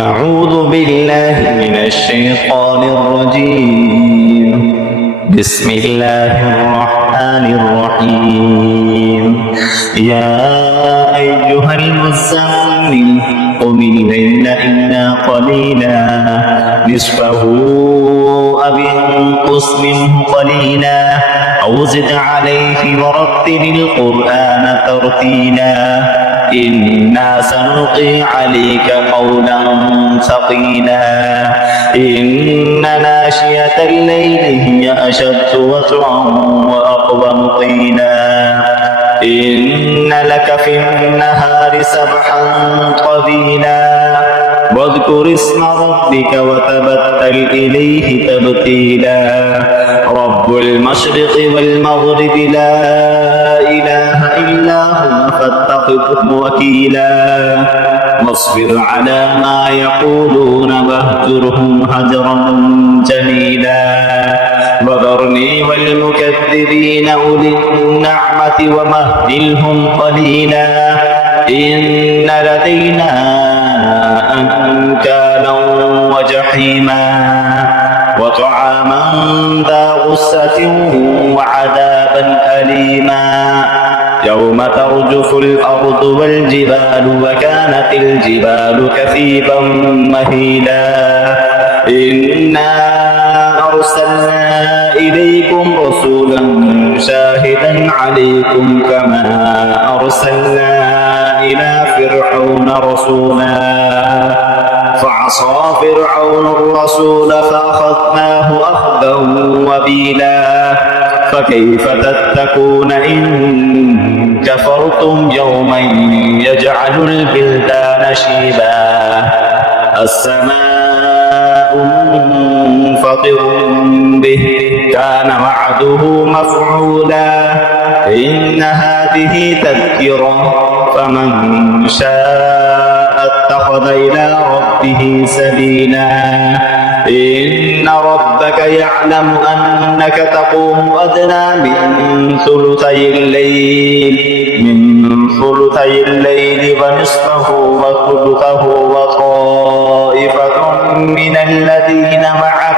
أعوذ بالله من الشيطان الرجيم. بسم الله الرحمن الرحيم. يا أيها المزمل قم الليل إلا قليلا نصفه أو انقص منه قليلا أو زد عليه ورتل القرآن ترتيلا إنا سنلقي عليك قولا ثقيلا إن ناشئة الليل هي أشد وطئا وأقوم قيلا إن لك في النهار سبحا طويلا واذكر اسم ربك وتبتل إليه تبتيلا رب المشرق والمغرب لا إله إلا هو فاتخذه وكيلا واصبر على ما يقولون واهجرهم هجرا جميلا وذرني والمكذبين أولي النعمة ومهلهم قليلا إن لدينا أنكالا وجحيما وطعاما ذا غصة وعذابا أليما يوم ترجف الأرض والجبال وكانت الجبال كثيبا مهيلا إنا أرسلنا إليكم رسولا شاهدا عليكم كما أرسلنا إلى فرعون رسولا فعصى فرعون الرسول فأخذناه أخذا وبيلا فكيف تتقون إن كفرتم يوما يجعل البلدان شيبا السماء منفطر به كان وعده مفعولا إن هذه تذكرة فمن شاء اتخذ إلى ربه سبيلا إن ربك يعلم أنك تقوم أدنى من ثلثي الليل ونصفه وثلثه وطائفة من الذين معك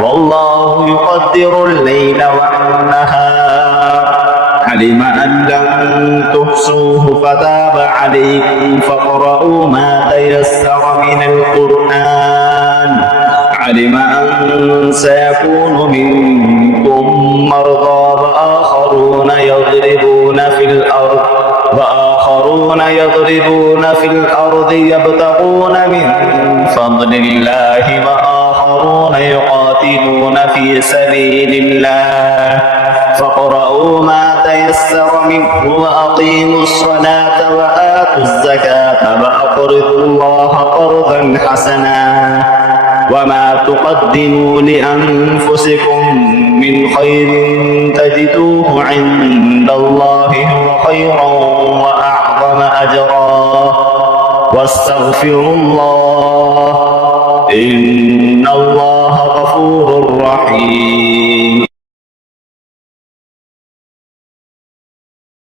والله يقدر الليل والنهار علم أن لن تحصوه فتاب عليكم فاقرؤوا ما تيسر من القرآن علم أن سيكون منكم مرضى وآخرون يضربون في الأرض يبتغون من فضل الله وآخرون يقاتلون في سبيل الله فاقرؤوا ما تيسر منه وأقيموا الصلاة وآتوا الزكاة وأقرضوا الله قرضا حسنا وما تقدموا لأنفسكم من خير تجدوه عند الله هو خيرا وأعظم أجرا واستغفروا الله إن الله غفور رحيم.